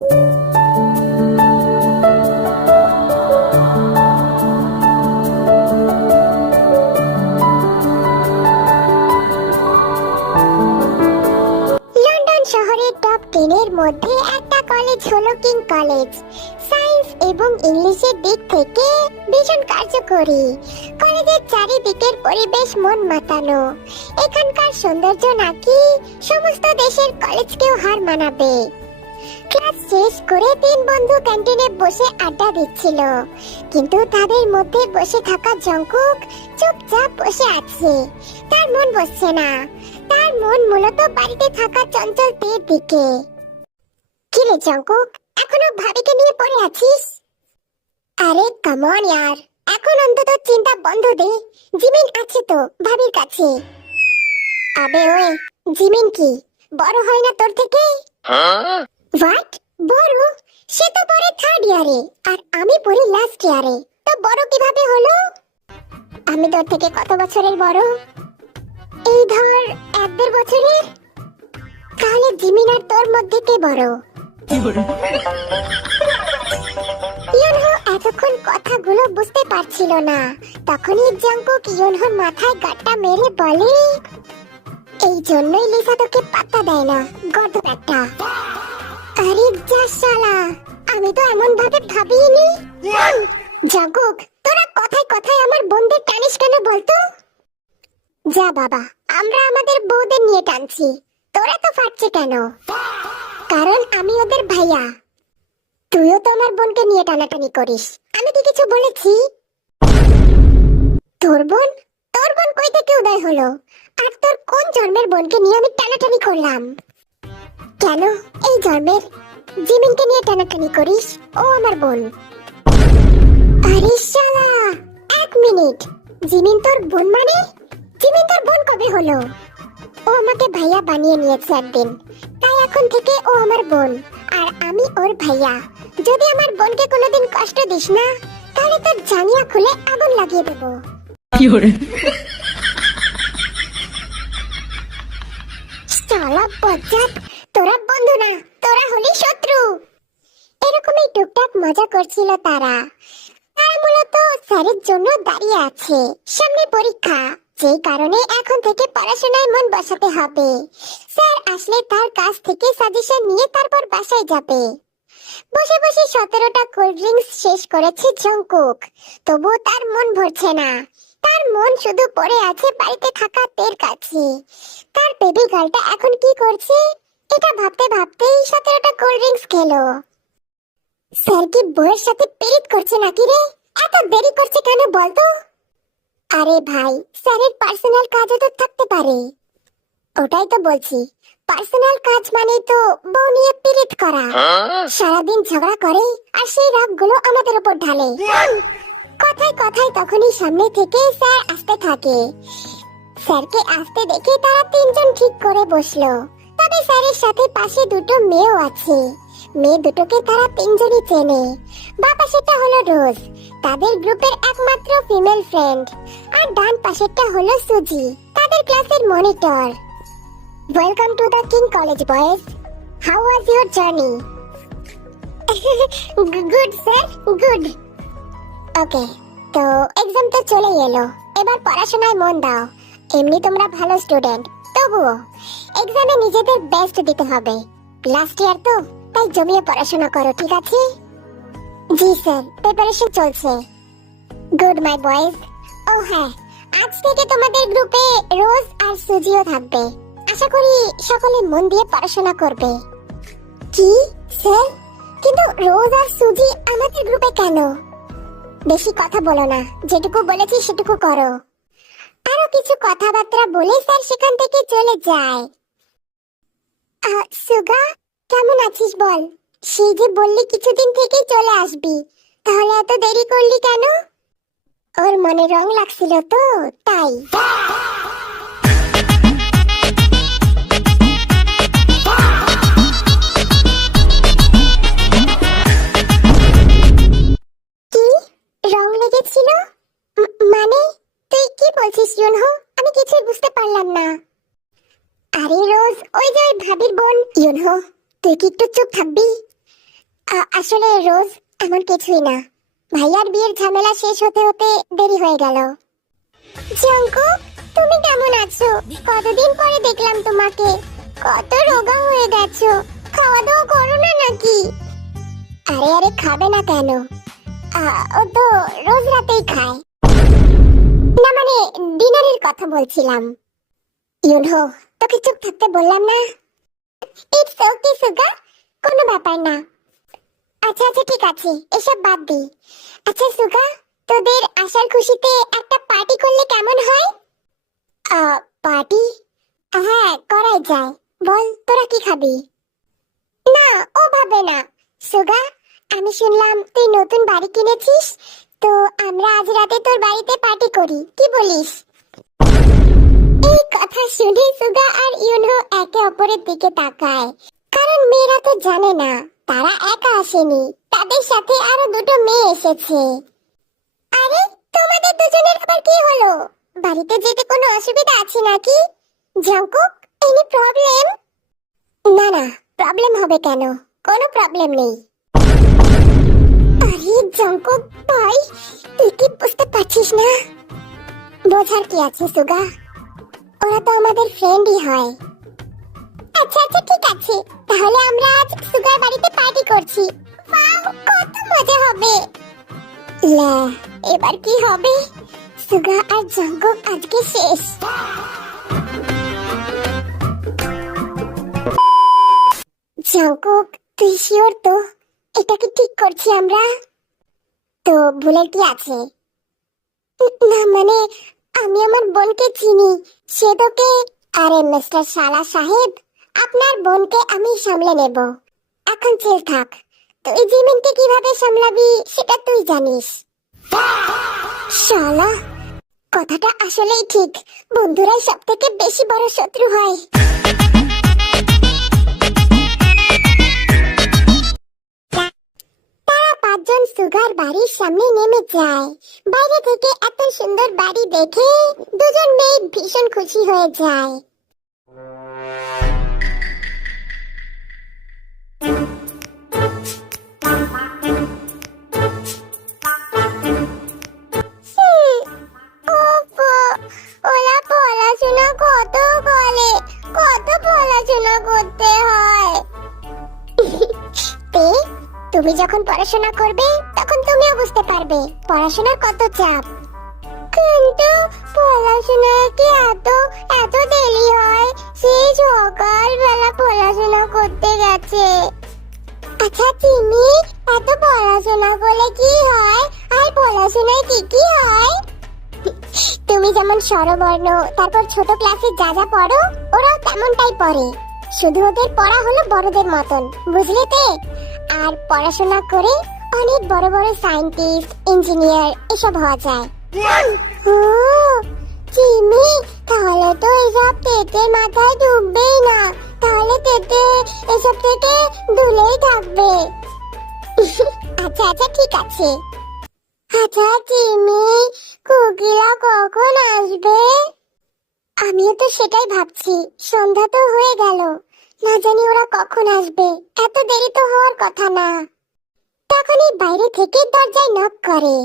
London শহরের top 10 এর মধ্যে একটা কলেজ হলো কিং কলেজ। সায়েন্স এবং ইংলিশের দিক থেকে ভীষণ কার্যকরী। কলেজের চারিদিকের পরিবেশ মন মাতানো। এখানকার সৌন্দর্য নাকি সমস্ত দেশের কলেজকেও হার মানাবে। ক্লাস শেষ করে 3 বন্ধু ক্যান্টিনে বসে আড্ডা দিচ্ছিল, কিন্তু তাদের মধ্যে বসে থাকা জঙ্কুক চুপচাপ বসে আছে। তার মন বসছে না। তার মন মূলত বাড়িতে থাকা চঞ্চল তের দিকে। কি রে জঙ্কুক, এখনো ভাবিকে নিয়ে পড়ে আছিস? আরে কাম অন ইয়ার, এখন অন্তত চিন্তা বন্ধ দে। জিমিন আছে তো ভাবির কাছে। আবে ওই জিমিন কি বড় হয় না তোর থেকে? হোয়াট? বড়? সে তো পড়ে 3rd ইয়ারে আর আমি পড়ি লাস্ট ইয়ারে। তো বড় কিভাবে হলো? আমি তোর থেকে কত বছরের বড়? এই ধর 1-1.5 বছরের। তাহলে জিমিন আর তোর মধ্যে কে বড়? ইয়নহো এতক্ষণ কথাগুলো বুঝতে পারছিল না। তখনই জঙ্কুক ইয়নহোর মাথায় গাঁটটা মেরে বলে, এই জন্যই লিসা তোকে পাত্তা দেয় না, গর্দভ একটা। আরে যা শালা, আমি তো এমন ভাবে ভাবিনি। জঙ্কুক, তোরা কথায় কথায় আমার বোনদের টানিস কেন বলতো? যা বাবা, আমরা আমাদের বউদের নিয়ে টানছি, তোরা তো ফাটছে কেন? কারণ আমি ওদের ভাইয়া। তুইও তো আমার বোনকে নিয়ে টানাটানি করিস, আমি কি কিছু বলেছি? তোর বোন? তোর বোন কই থেকে উদয় হলো? আর তোর কোন জন্মের বোনকে নিয়ে আমি টানাটানি করলাম? কেন এই জন্মের জিমিনকে নিয়ে টানাটানি করিস? ও আমার বোন। আরে শালা, 1 মিনিট, জিমিন তোর বোন মানে? জিমিন তোর বোন কবে হলো? ও আমাকে ভাইয়া বানিয়ে নিয়েছে একদিন, তাই এখন থেকে ও আমার বোন আর আমি ওর ভাইয়া। যদি আমার বোনকে কোনোদিন কষ্ট দিস না, তাহলে তোর জাঙ্গিয়া খুলে আগুন লাগিয়ে দেব। শালা বজ্জাত, তোরা বন্ধু না, তোরা হলি শত্রু। এরকমই টুকটাক মজা করছিল তারা। তারা মূলত স্যারের জন্য দাঁড়িয়ে আছে, সামনে পরীক্ষা, যেই কারণে এখন থেকে পড়াশোনায় মন বসাতে হবে। স্যার আসলে তার কাছ থেকে সাজেশন নিয়ে তারপর বাসায় যাবে। বসে বসে 17টা কোল্ড ড্রিঙ্কস শেষ করেছে জঙ্কুক, তবুও তার মন ভরছে না। তার মন শুধু পড়ে আছে বাড়িতে থাকা তের কাছে। তার বেবি গার্লটা এখন কি করছে এটা ভাবতে ভাবতেই 17টা কোল্ড ড্রিঙ্কস খেলো। স্যার কি বউয়ের সাথে পেরিত করছে নাকি রে? এত দেরি করছে কেন বলতো? আরে ভাই, স্যারের পার্সোনাল কাজও তো থাকতে পারে। ওটাই তো বলছি, পার্সোনাল কাজ মানে তো বউ নিয়ে পিরিত করা। সারাদিন ঝগড়া করে আর সেই রাগগুলো আমাদের উপর ঢালে। কথায় কথায় তখনই সামনে থেকে স্যার আসতে থাকে। স্যারকে আসতে দেখে তারা 3 জন ঠিক করে বসলো। তবে স্যারের সাথে পাশে 2টো মেয়েও আছে। মেয়ে দুটোকে তারা 3 জনই চেনে। বাঁ পাশেরটা হলো রোজ, তাদের গ্রুপের একমাত্র ফিমেল ফ্রেন্ড, আর ডান পাশেরটা হলো সুজি, তাদের ক্লাসের monitor. Welcome to the king college boys, how was your journey? Good sir, good. Okay, তো এক্সাম তো চলে এলো, এবার পড়াশোনায় মন দাও। এমনি তোমরা ভালো স্টুডেন্ট, তবুও এক্সামে নিজেদের বেস্ট দিতে হবে। লাস্ট ইয়ার তো, তাই জমিয়ে পড়াশোনা করো, ঠিক আছে? জি স্যার, প্রিপারেশন চলছে। Good my boys. ও হ্যাঁ, আজ থেকে তোমাদের গ্রুপে রোজ আর সুজিও থাকবে। আশা করি সকলে মন দিয়ে পড়াশোনা করবে। কি স্যার, কিন্তু রোজ আর সুজি আমাদের গ্রুপে কেন? বেশি কথা বলো না, যেটুকু বলেছি সেটুকু করো। আরো কিছু কথাবার্তা বলে স্যার সেখান থেকে চলে যায়। সুগা, কেমন আছিস বল? সেই যে বললি কিছুদিন থেকেই চলে আসবি, তাহলে এত দেরি করলি কেন? ওর মনে রং লাগছিল তো, তাই। কি রং লেগেছিল? মানে তুই কি বলছিস ইউনহো? আমি কিছুই বুঝতে পারলাম না। আরে রোজ, ওই যে ভাবির বোন। ইউনহো, তুই কি একটু চুপ থাকবি? আসলে রোজ এমন কিছুই না। ভাইয়ার বিয়ের ঝামেলা শেষ হতে হতে দেরি হয়ে গেল। জাঙ্কুক, তুমি কেমন আছো? কতদিন পরে দেখলাম তোমাকে। কত রোগা হয়ে গেছো। খাওয়া দাওয়া করো না নাকি? আরে আরে, খাবে না কেন? ও তো রোজ রাতেই খায়। না মানে, ডিনারের কথা বলছিলাম। ইউনহো, তোকে চুপ থাকতে বললাম না? ইটস ওকে সুগা, কোনো ব্যাপার না। আচ্ছা আচ্ছা, ঠিক আছে, এসব বাদ দি। আচ্ছা সুগা, তোদের আসার খুশিতে একটা পার্টি করলে কেমন হয়? পার্টি? হ্যাঁ, করাই যায়। বল, তোরা কি খাবি? না, ও ভাবে না। সুগা, আমি শুনলাম তুই নতুন বাড়ি কিনেছিস, তো আমরা আজ রাতে তোর বাড়িতে পার্টি করি, কি বলিস? এই কথা শুনে সুগা আর ইউনহো একে অপরের দিকে তাকায়। কারণ মেয়েরা তো জানে না তারা একা আসেনি, তাদের সাথে আরো দুটো মেয়ে এসেছে। আরে, তোমাদের দুজনের আবার কি হলো? বাড়িতে যেতে কোনো অসুবিধা আছে নাকি? Jungkook, any problem? না না, প্রবলেম হবে কেন? কোনো প্রবলেম নেই। আরে জাঙ্কুক ভাই, তুই কি বুঝতে পারছিস না? বোঝার কি আছে সুগা, ওরা তো আমাদের ফ্রেন্ডই হয়। আচ্ছা আচ্ছা, ঠিক আছে, তাহলে আমরা আজ সুগার বাড়িতে পার্টি করছি। ওয়াও, কত মজা হবে। লা, এবার কি হবে? সুগা আর জাঙ্কুক আজকে শেষ। জাঙ্কুক, তুই শিওর তো এটা কি ঠিক করছি আমরা? তো ভুলের কি আছে? না মানে, আমি আমার বোনকে চিনি, সে তোকে। আরে মিস্টার শালা সাহেব, আপনার বোনকে আমি সামলে নেব। এখন চিল থাক। তুই জিমিনকে কিভাবে সামলাবি সেটা তুই জানিস। শালা, কথাটা আসলেই ঠিক। বন্ধুরাই সব থেকে বেশি বড় শত্রু হয়। তারা পাঁচজন সুগার বাড়ির সামনে নেমে যায়। বাইরে থেকে এত সুন্দর বাড়ি দেখে দুজন মেয়ে ভীষণ খুশি হয়ে যায়। ওরা পড়াশোনা কত বলে, কত পড়াশোনা করতে হয়। তে, তুমি যখন পড়াশোনা করবে তখন তুমিও বুঝতে পারবে পড়াশোনার কত চাপ। কিন্তু পড়াশোনা কি এত এত দেরি হয়? সেই সকালবেলা পড়াশোনা করতে গেছে। আচ্ছা চিনি, এত পড়াশোনা করলে কি হয়? আর পড়াশোনায় কি কি হয়? তুমি যেমন স্বরবর্ণ, তারপর ছোট ক্লাসে যা যা পড়ো, ওরাও তেমনটাই পড়ে। শুধু ওদের পড়া হলো বড়দের মতন, বুঝলে তে? আর পড়াশোনা করে অনেক বড় বড় সায়েন্টিস্ট, ইঞ্জিনিয়ার এসব হওয়া যায়। ও চিনি, তাহলে তো এসব তেতে মাথায় ঢুকবেই না। তাহলে তেতে এসব থেকে দূরেই থাকবে। আচ্ছা আচ্ছা, ঠিক আছে। আচ্ছা চিনি, কুকিরা কখন আসবে? আমিও তো সেটাই ভাবছি, সন্ধ্যা তো হয়ে গেল, না জানি ওরা কখন আসবে। এত দেরি তো হওয়ার কথা না। তখনই বাইরে থেকে দরজায় নক করে।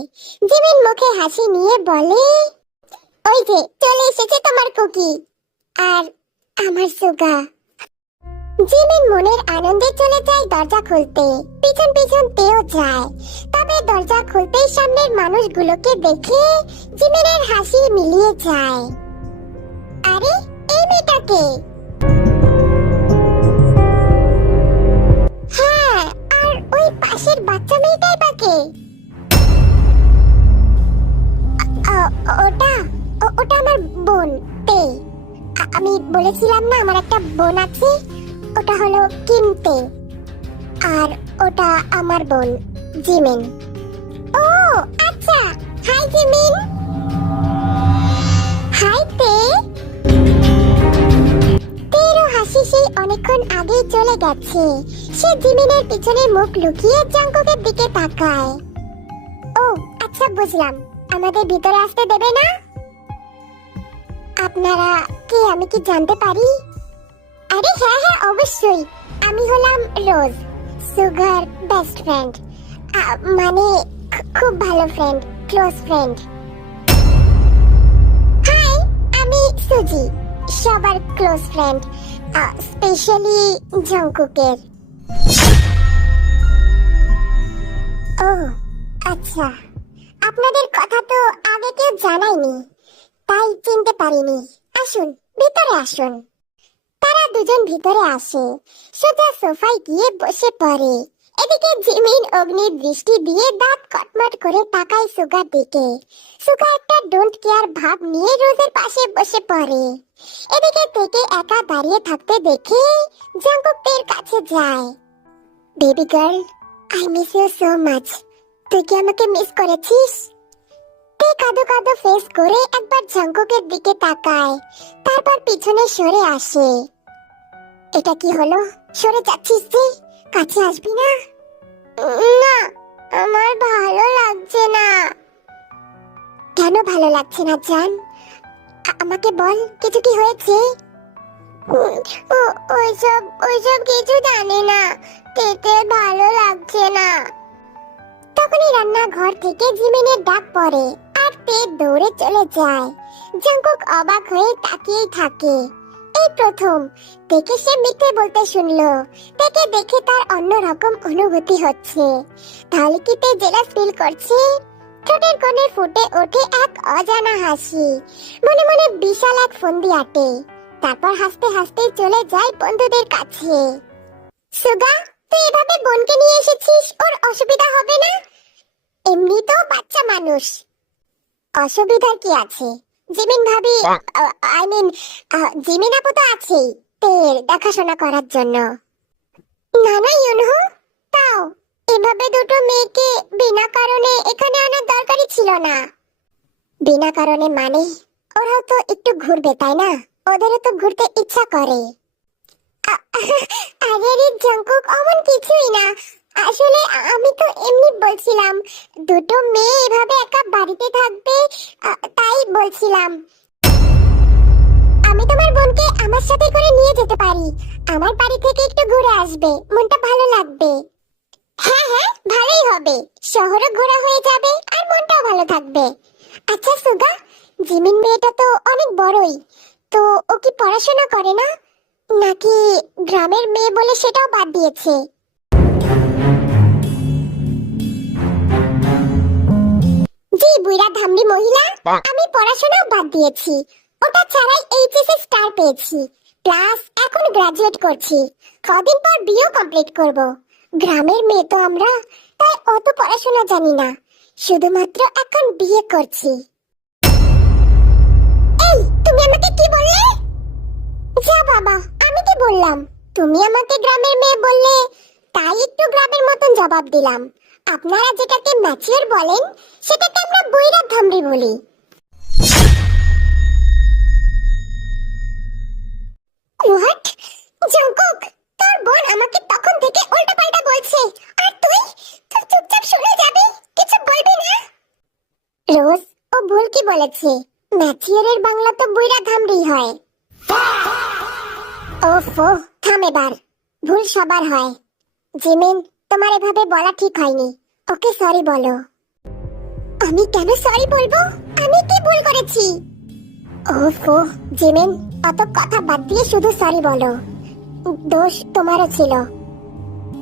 জিমিন মুখে হাসি নিয়ে বলে, ওই যে চলে এসেছে তোমার কুকি আর আমার সুগা। জিমিন মনের আনন্দে চলে যায় দরজা খুলতে। পিছন পিছন তেও যায়। তবে দরজা খুলতেই সামনের মানুষগুলোকে দেখে জিমিনের হাসি মিলিয়ে যায়। আরে, এই মেয়েটাকে? হ্যাঁ, আর ওই পাশের বাচ্চা মেয়েটাই বা কে? ওটা ওটা আমার বোন তে। আমি বলেছিলাম না আমার একটা বোন আছে, ওটা হলো কিমতে। আর ওটা আমার বোন জিমিন। ও আচ্ছা, হাই জিমিন। হাই তে। তেরও হাসি সেই অনেকক্ষণ আগেই চলে গেছে। সে জিমিনের পিছনে মুখ লুকিয়ে জাঙ্কুকের দিকে তাকায়। ও আচ্ছা, বুঝলাম, আমাদের ভিতরে আসতে দেবে না? আপনারা কে, আমি কি জানতে পারি? আরে হ্যাঁ হ্যাঁ, অবশ্যই। আমি হলাম রোজ, সুগার বেস্ট ফ্রেন্ড, মানে খুব ভালো ফ্রেন্ড, ক্লোজ ফ্রেন্ড। হাই, আমি সুজি, সবার ক্লোজ ফ্রেন্ড, স্পেশালি জংকুকের। ও আচ্ছা, আপনাদের কথা তো আগে কেউ জানায়নি, তাই চিনতে পারিনি। আসুন, ভিতরে আসুন। তারা দুজন ভিতরে আসে, সোজা সোফায় গিয়ে বসে পড়ে। এদিকে জিমিন অগ্নির দৃষ্টি দিয়ে দাঁত কটমট করে তাকায় সুগার দিকে। সুগা একটা ডোন্ট কেয়ার ভাব নিয়ে রোজের পাশে বসে পড়ে। এদিকে থেকে একা দাঁড়িয়ে থাকতে দেখে জংকুকের কাছে যায়। Baby girl, I miss you so much. তুই কি আমাকে মিস করেছিস? তে কাঁদো কাঁদো ফেস করে একবার জংকুকের দিকে তাকায়, তারপর পিছনে সরে আসে। এটা কি হলো? সরে যাচ্ছিস যে, কাছে আসবি না? না, আমার ভালো লাগছে না। কেন ভালো লাগছে না জান? আমাকে বল, কিছু কি হয়েছে? ওইসব কিছু জানি না, খেতে ভালো লাগছে না। তখনই রান্নাঘর থেকে জিমিনের ডাক পড়ে আর তে দৌড়ে চলে যায়। জংকুক অবাক হয়ে তাকিয়েই থাকে। এই প্রথম দেখে সে মিথ্যে বলতে শুনলো। তাকে দেখে তার অন্যরকম অনুভূতি হচ্ছে। তাহলে কি তে জেলাস ফিল করছে? ঠোঁটের কোণে ফুটে ওঠে এক অজানা হাসি। মনে মনে বিশাল এক ফন্দি আটে। তারপর হাসতে হাসতে চলে যায় বন্ধুদের কাছে। সুগা, তুই এভাবে বোনকে নিয়ে এসেছিস, ওর অসুবিধা হবে না? এমনি তো বাচ্চা মানুষ, অসুবিধার কি আছে? জিমিন ভাবি, আই মিন জিমিন আপু তো আছেই তের দেখাশোনা করার জন্য। না না ইউনহো, তাও এভাবে দুটো মেয়েকে বিনা কারণে এখানে আনার দরকারই ছিল না। বিনা কারণে মানে? ওরাও তো একটু ঘুরবে তাই না? ওদেরও তো ঘুরতে ইচ্ছা করে। আরে রে জংকুক, অমন কিছুই না। আসলে আমি তো এমনি বলছিলাম, দুটো মেয়ে এভাবে একা বাড়িতে থাকবে, তাই বলছিলাম। আমি তোমার বোনকে আমার সাথে করে নিয়ে যেতে পারি। আমার বাড়ি থেকে একটু ঘুরে আসবে, মনটা ভালো লাগবে। হ্যাঁ হ্যাঁ, ভালোই হবে। শহরও ঘোরা হয়ে যাবে আর মনটাও ভালো থাকবে। আচ্ছা সুগা, জিমিন মেয়েটা তো অনেক বড়ই, তো ও কি পড়াশোনা করে না, নাকি গ্রামের মেয়ে বলে সেটাও বাদ দিয়েছে? জি বুইড়া ধামড়ি মহিলা, আমি পড়াশোনাও বাদ দিয়েছি। ওটা ছাড়াই এইচএস এ স্টার পেয়েছি, প্লাস এখন গ্রাজুয়েট করছি। কদিন পর বিয়ে কমপ্লিট করব। গ্রামের মেয়ে তো আমরা, তাই অত পড়াশোনা জানি না, শুধুমাত্র এখন বিয়ে করছি। এই, তুমি আমাকে কি বললে? যা বাবা, আমি কি বললাম? তুমি আমাকে গ্রামের মেয়ে বললে, তাই একটু গ্রামের মতন জবাব দিলাম। আপনারা যেটাকে ম্যাচিওর বলেন, সেটাকে আমরা বুইড়া ধামড়ি বলি। হোয়াট? জংকুক, তোর বোন আমাকে তখন থেকে উল্টাপাল্টা বলছে, আর তুই চুপচাপ শুনে যাবি, কিছু বলবি না? রোজ, ও ভুল কি বলেছে? ম্যাচিওরের বাংলা তো বুইড়া ধামড়ি হয়। ওফো, থাম এবার। ভুল সবার হয়। জিমিন, তোমার এভাবে বলা ঠিক হয়নি। ওকে সরি বলো। আমি কেন সরি বলবো? আমি কি ভুল করেছি? ওফো জিমিন, অত কথা বাদ দিয়ে শুধু সরি বলো। দোষ তোমারও ছিল।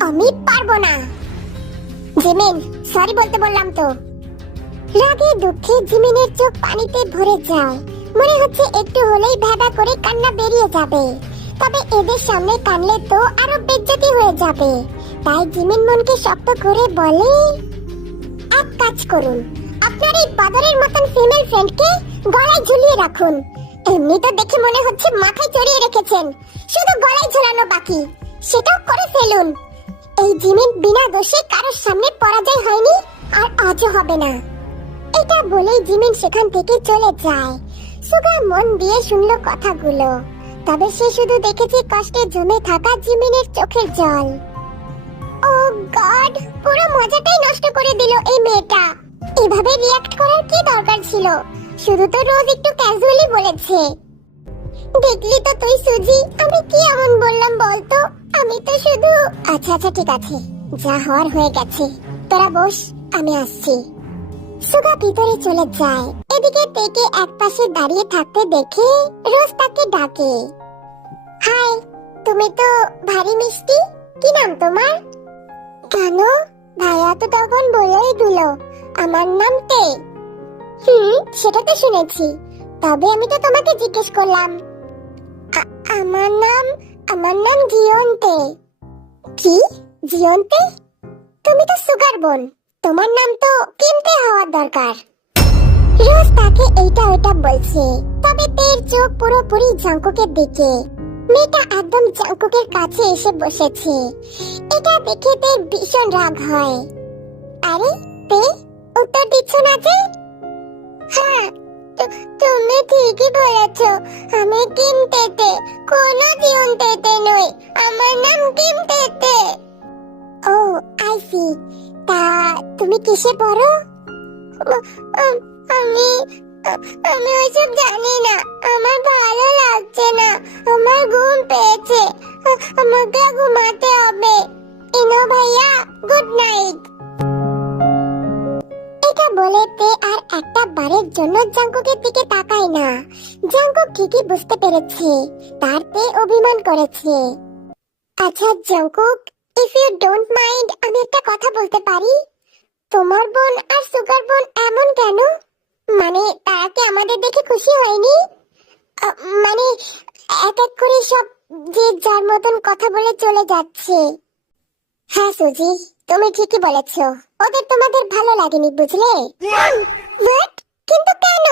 আমি পারবো না। জিমিন, সরি বলতে বললাম তো। রাগে দুঃখে জিমিনের চোখ পানিতে ভরে যায়। মনে হচ্ছে একটু হলেই ভেবা করে কান্না বেরিয়ে যাবে। তবে এদের সামনে কানলে তো আরো বেজ্জতি হয়ে যাবে। তাই জিমিন মনকে শক্ত করে বলে, এক কাজ করুন, আপনার এই বাদরের মতন ফিমেল ফ্রেন্ডকে গলায় ঝুলিয়ে রাখুন। এমনি তো দেখে মনে হচ্ছে মাথায় চড়িয়ে রেখেছেন, শুধু গলায় ঝুলানো বাকি, সেটাও করে ফেলুন। এই জিমিন বিনা দোষে কারোর সামনে পরাজয় হয়নি, আর আজও হবে না। এটা বলেই জিমিন সেখান থেকে চলে যায়। সুগা মন দিয়ে শুনলো কথাগুলো, তবে সে শুধু দেখেছে কষ্টে জমে থাকা জিমিনের চোখের জল। ও গড, পুরো মজাটাই নষ্ট করে দিল এই মেয়েটা। এভাবে রিঅ্যাক্ট করার কি দরকার ছিল? শুধু তো রোজ একটু ক্যাজুয়ালি বলেছে। দেখলি তো তুই সুজি, আমি কি এমন বললাম বলতো? আমি তো শুধু আচ্ছা আচ্ছা ঠিক আছে, যা হওয়ার হয়ে গেছে, তোরা বস, আমি আসছি। সুগা ভিতরে চলে যায়। এদিকে তেকে একপাশে দাঁড়িয়ে থাকতে দেখে রোজ তাকে ডাকে। হাই, তুমি তো ভারী মিষ্টি, কি নাম তোমার? কেন, ভাইয়া তো তখন বলেই দিল আমার নাম তে। সেটা তো শুনেছি, তবে আমি তো তোমাকে জিজ্ঞেস করলাম। আমার নাম জিয়ন্তে। কি জিয়ন্তে? তুমি তো সুগার বোন, তোমার নাম তো কিমতে হওয়ার দরকার। রোজ তাকে এইটা ওইটা বলছে, তবে তের চোখ পুরোপুরি জাঙ্কুকের দিকে। মেয়েটা একদম জাঙ্কুকের কাছে এসে বসেছে। এটা দেখে তের ভীষণ রাগ হয়। আরে তে, উত্তর দিচ্ছ না যে? হ্যাঁ, তুমি ঠিকই বলেছ, আমি কিমতেতে, কোনো জিয়ন্তেতে নই, আমার নাম কিমতেতে। ও আই সি। তা তুমি কিসে পড়ো? আমি আমি ওইসব জানি না, আমার ভালো লাগছে না, আমার ঘুম পেয়েছে, আমাকে ঘুমাতে হবে। ইনো ভাইয়া, গুড নাইট। এটা বলে তে আর একটা বারের জন্য জাঙ্কুকের দিকে তাকায় না। জাঙ্কুক ঠিকই বুঝতে পেরেছে তার তে অভিমান করেছে। আচ্ছা Jungkook, if you don't mind, আমি একটা কথা বলতে পারি? তোমার বোন আর সুগার বোন এমন কেন? মানে তারা কি আমাদের দেখে খুশি হয়নি? মানে এক এক করে সব যে যার মতন কথা বলে চলে যাচ্ছে। হ্যাঁ সুজি, তুমি ঠিকই বলেছ, ওদের তোমাদের ভালো লাগেনি, বুঝলে? What? কিন্তু কেন?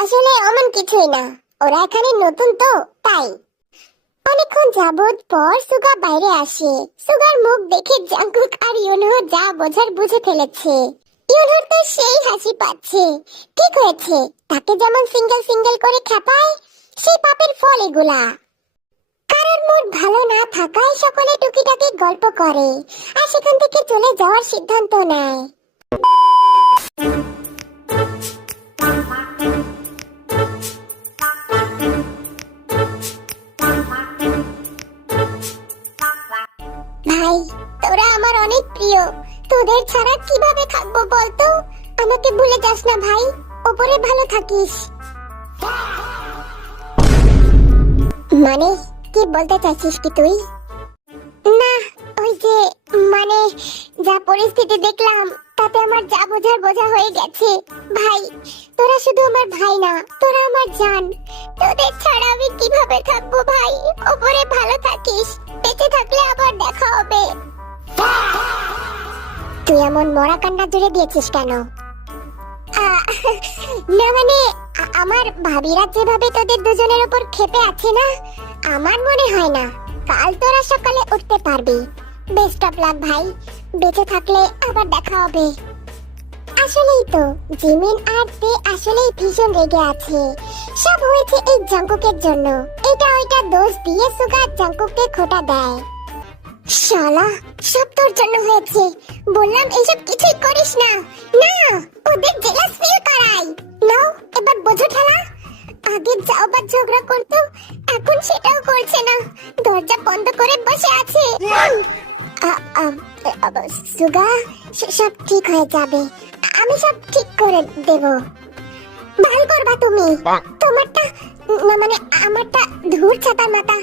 আসলে এমন কিছুই না, ওরা এখানে নতুন তো তাই। অনেকক্ষণ যাবত পর সুগা বাইরে আসে। সুগার মুখ দেখে জাঙ্কুক আর ইউনহো যা বোঝার বুঝে ফেলেছে। ইউনহোর তো সেই হাসি পাচ্ছে। ঠিক হয়েছে, তাকে যেমন সিঙ্গেল সিঙ্গেল করে খেপায়, সেই পাপের ফল এগুলা। কারণ মোট ভালো না থাকায় সকলে টুকিটাকি গল্প করে আর সেখান থেকে চলে যাওয়ার সিদ্ধান্ত নেয়। ভাই, তোরা আমার অনেক প্রিয়, তোদের ছাড়া কিভাবে থাকবো বলতো? আমাকে ভুলে যাস না ভাই, ওপরে ভালো থাকিস। মানে কি বলতে চাইছিস কি তুই? না, ওই যে মানে যা পরিস্থিতি দেখলাম তাতে আমার যা বোঝার বোঝা হয়ে গেছে। ভাই, তোরা শুধু আমার ভাই না, তোরা আমার জান। তোদের ছাড়া আমি কিভাবে থাকবো ভাই? ওপরে ভালো থাকিস, বেঁচে থাকলে আবার দেখা হবে। তুই এমন মরা কান্না জুড়ে দিয়েছিস কেন? না মানে আমার ভাবিরা যেভাবে তোদের দুজনের উপর ক্ষেপে আছে না, আমার মনে হয় না কাল তোরা সকালে উঠতে পারবি। বেস্ট অফ লাক ভাই, বেঁচে থাকলে আবার দেখা হবে। আসলেই তো জিমিন আর তে আসলেই ভীষণ রেগে আছে। সব হয়েছে এই জাঙ্কুকের জন্য। এটা ওইটা দোষ দিয়ে সুগা জাঙ্কুককে খোটা দেয়। শালা, সব তোর জন্য হয়েছে, বললাম এইসব কিছুই করিস না। না, ওদের জেলাস ফিল করাই। নাও এবার বোঝো ঠেলা। আগে যাও বা ঝগড়া করতো, এখন সেটাও করছে না, দরজা বন্ধ করে বসে আছে। সুগা, সব ঠিক হয়ে যাবে, আমি সব ঠিক করে দেব। ভালো করবা তুমি। তোমারটা মানে আমারটা ধূর ছাতা মাতা,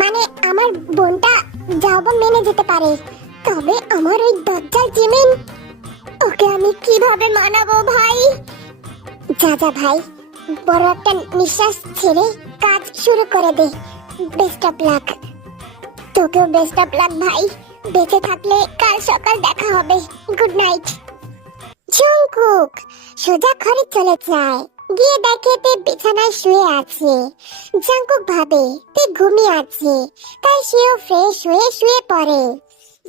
মানে আমার বোনটা যাবো মেনে যেতে পারে, তবে আমার ওই দজ্জাল জিমিন, ওকে আমি কিভাবে মানাবো ভাই? যা যা ভাই, বড় একটা নিঃশ্বাস ছেড়ে কাজ শুরু করে দে। Best of luck. তোকেও বেস্ট অফ লাক ভাই, বেঁচে থাকলে কাল সকাল দেখা হবে। Good night. জঙ্কুক সোজা ঘরে চলে যায়, গিয়ে দেখে তে বিছানায় শুয়ে আছে। জাঙ্কুক ভাবে তে ঘুমিয়ে আছে, তাই সেও ফ্রেশ হয়ে শুয়ে পড়ে।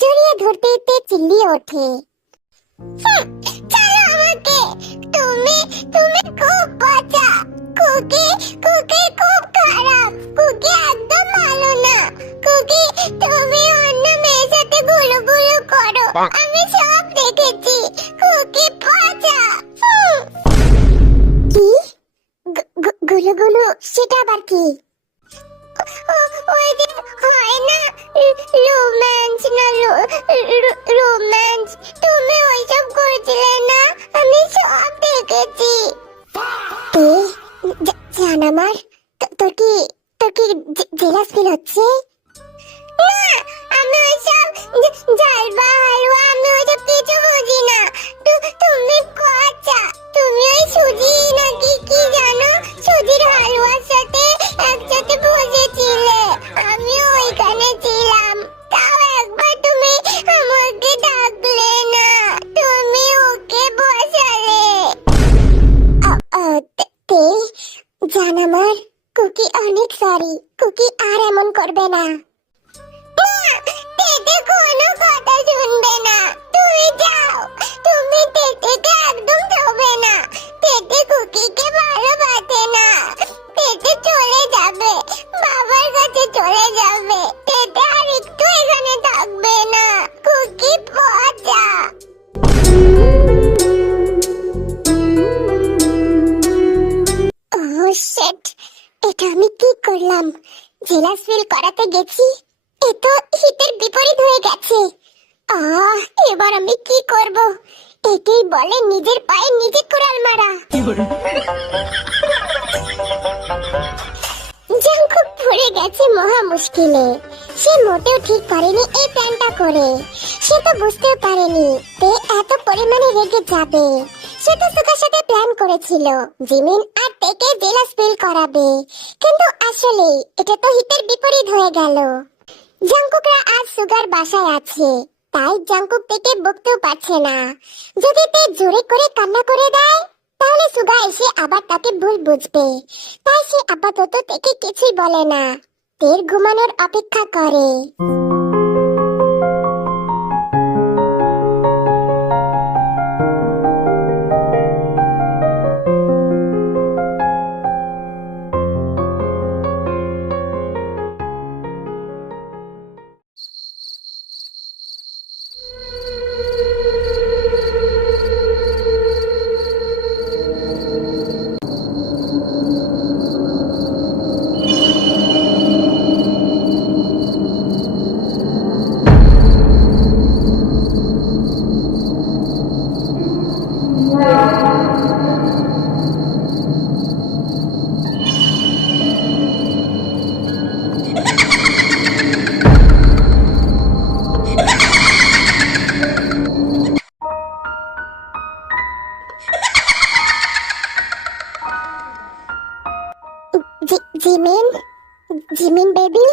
জড়িয়ে ধরতে তে চিল্লিয়ে ওঠে, চলো আমাকে, তুমি তুমি খুব বাঁচা। কুকি কুকি খুব খারাপ, কুকি একদম ভালো না। কুকি তুমি অন্য মেয়ের সাথে গুলো গুলো করো, আমি সব দেখেছি। কুকি বাঁচা। কি গুলো গুলো? সেটা আবার নাকি? ওই যে হয় না রোম্যান্স, না রোম্যান্স, তুমি ওইসব করছিলে না, আমি সব দেখেছি। জান আমার, তোর কি জেলাস ফিল হচ্ছে? না, আমি ওইসব জালবা হালুয়া, আমি ওইসব কিছু বুঝি না। তুমি কাঁচা, তুমি ওই সুজি নাকি কি জানো, সুজির হালুয়ার সাথে একসাথে বসেছিলে, আমি ওইখানে ছিলাম, তাও একবার তুমি আমাকে ডাকলে না, তুমি ওকে বসালে। জান আমার, কুকি অনেক সরি, কুকি আর এমন করবে না। তেতে কোনো কথা শুনবে না, তুমি যাও, তুমি তেতেকে একদম ছবে না, তেতে কুকিকে ভালোবাসে না, তেতে চলে যাবে, বাবার কাছে চলে যাবে, তেতে আর একটু এখানে থাকবে না, কুকি পচা। ওহ শিট, এটা আমি কি করলাম? জেলাস ফিল করাতে গেছি, এ তো হিতের বিপরীত হয়ে গেছে। এবার আমি কি করব? একেই বলে নিজের পায়ে নিজে কুড়াল মারা। জাংকুক পড়ে গেছে মহা মুশকিলে। সে মোটেও ঠিক করেনি এই প্ল্যানটা করে। সে তো বুঝতেও পারেনি তে এত পরিমাণে রেগে যাবে। সে তো সুগার সাথে প্ল্যান করেছিল জিমিন আর তেকে জেলাস ফিল করাবে, কিন্তু আসলে এটা তো হিতের বিপরীত হয়ে গেল। জাংকুকরা আজ সুগার বাসায় আছে, তাই জাংকুক তেকে বকতেও পারছে না। যদি তে জোরে করে কান্না করে দেয় তাহলে সুগা এসে আবার তাকে ভুল বুঝবে, তাই সে আপাতত তেকে কিছুই বলে না, তের ঘুমানোর অপেক্ষা করে। Jimin, Jimin baby,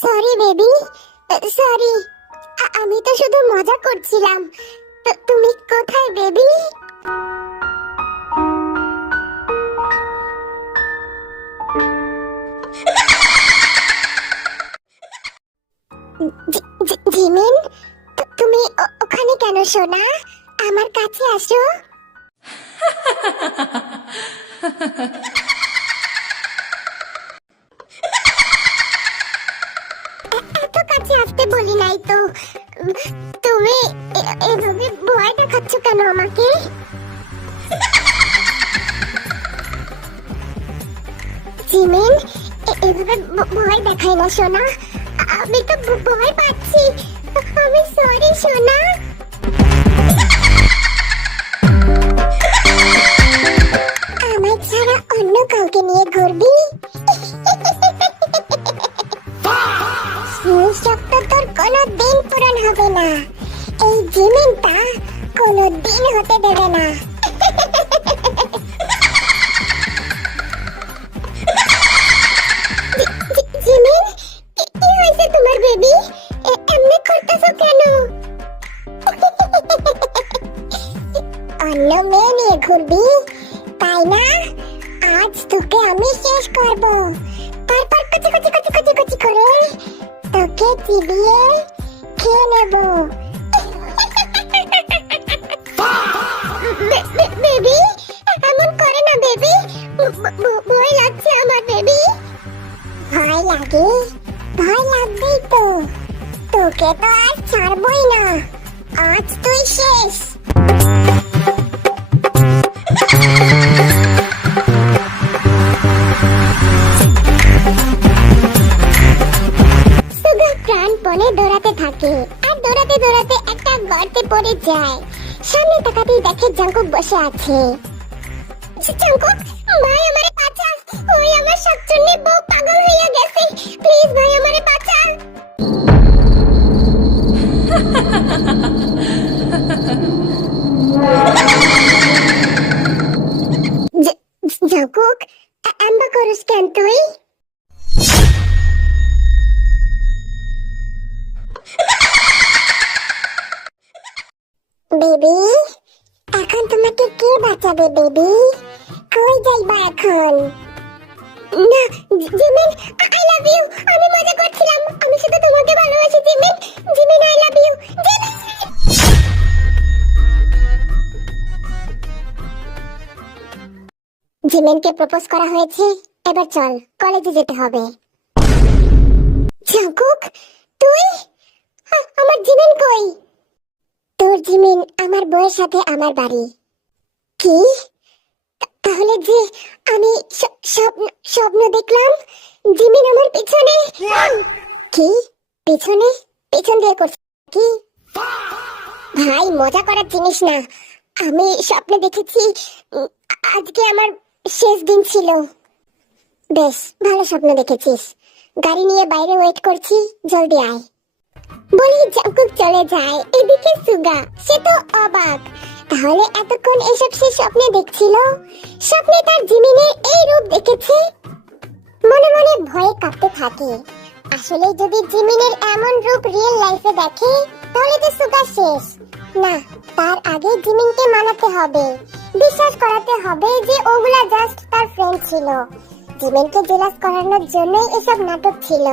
sorry baby, sorry, আমি তো শুধু মজা করছিলাম। তুমি কোথায় বেবি? জিমিন, তুমি ওখানে কেন সোনা? আমার কাছে আসো। এত কাছে আসতে বলি নাই তো, তুমি এভাবে ভয় দেখাচ্ছ কেন আমাকে? জিমিন, এভাবে ভয় দেখাই না সোনা, আমি তো ভয় পাচ্ছি, আমি সরি সোনা। আমায় ছাড়া অন্য কাউকে নিয়ে ঘুরবি? শক্ত তোর কোনো দিন পূরণ হবে না, এই জিমিনটা কোনো দিন হতে দেবে না। জিমিন, কি হয়েছে তোমার বেবি? এমনি করতেছো কেন? অন্য মেয়ে নিয়ে ঘুরবি তাই না? আজ তোকে আমি শেষ করব, তারপর কুচি কুচি কুচি কুচি কুচি করে তোকে চিবিয়ে খেয়ে নেব। বেবি, এমন করে না বেবি, ভয় লাগছে আমার বেবি। ভয় লাগে? ভয় লাগবেই তো, তোকে তো আর ছাড়বই না, আজ তুই শেষ। থাকে আর দৌড়াতে দৌড়াতে একটা গর্তে পড়ে যায়। সামনে তাকাতেই দেখে জাঙ্কুক বসে আছে। জাঙ্কুক, ভাই আমারে বাঁচা, ওই আমার শাকচুন্নি বউ পাগল হইয়া গেছে, প্লিজ ভাই আমারে বাঁচা। জাঙ্কুক, এমবা করস কেন তুই? বেবি, এখন তোমাকে কে বাঁচাবে বেবি? কই যাইবা এখন? না জিমিন, আই লাভ ইউ। আমি মজা করছিলাম, আমি শুধু তোমাকে ভালোবাসি Jimin. Jimin I love you. জিমিনকে প্রপোজ করা হয়েছে, এবার চল কলেজে যেতে হবে। জাঙ্কুক, তুই? আমার জিমিন কই? তোর জিমিন আমার বউয়ের সাথে আমার বাড়ি। কি? তাহলে যে আমি স্বপ্ন দেখলাম জিমিন আমার পিছনে? কি পিছনে? পিছন দিয়ে করছে কি? ভাই মজা করার জিনিস না, আমি স্বপ্নে দেখেছি আজকে আমার শেষ দিন ছিল। বেশ ভালো স্বপ্ন দেখেছিস। গাড়ি নিয়ে বাইরে ওয়েট করছি, জলদি আয়। বলি জাঙ্কুক চলে যায়। এদিকে সুগা, সে তো অবাক। তাহলে এতক্ষণ এসব সে স্বপ্নে দেখছিল? স্বপ্নে তার জিমিনের এই রূপ দেখেছে। মনে মনে ভয়ে কাঁপতে থাকে। আসলে যদি জিমিনের এমন রূপ রিয়েল লাইফে দেখে তাহলে তো সুগা শেষ। না, তার আগে জিমিনকে মানাতে হবে, বিশ্বাস করাতে হবে যে ওগুলা জাস্ট তার ফ্রেন্ড ছিল। জিমিনকে জেলাস করানোর জন্যই এসব নাটক ছিল।